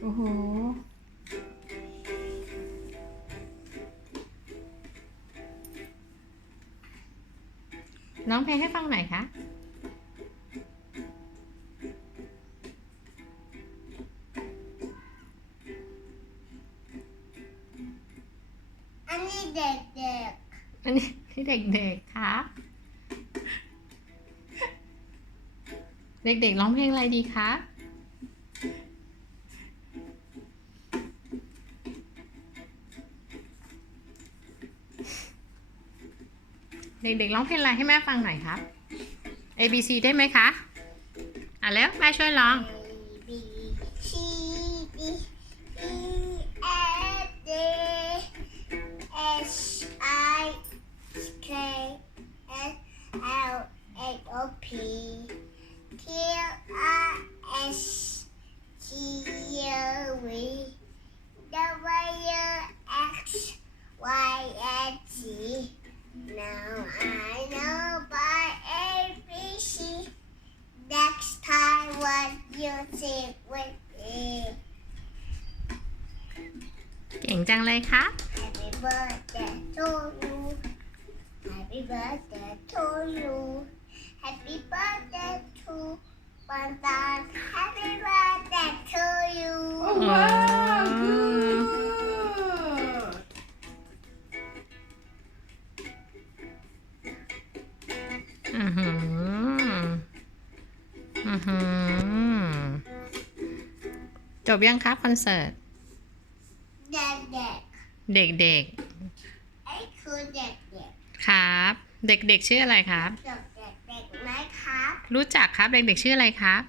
โอ้โหร้องเพลงให้ฟังหน่อยคะอันนี้เด็กเด็กอันนี้ที่เด็กๆคะเด็กๆ ร้องเพลงอะไรดีคะ เด็กๆร้องเพลงอะไรให้แม่ฟังหน่อยครับ A B C ได้ไหมคะ อะแล้วแม่ช่วยร้องๆ B C D E F G H I K S L A O P Q R S T U V เก่งจังเลยครับ Happy birthday to you Happy birthday to you Happy birthday to Bantan Happy birthday to you Oh wow, Mm. good. อือหืออือหือ จบยังครับคอนเสิร์ต เด็กเด็กๆไอ้คือเด็กๆ ครับ เด็กๆ ชื่ออะไรครับๆจบเด็กๆไหมครับรู้จักครับเด็กๆ ชื่ออะไรครับ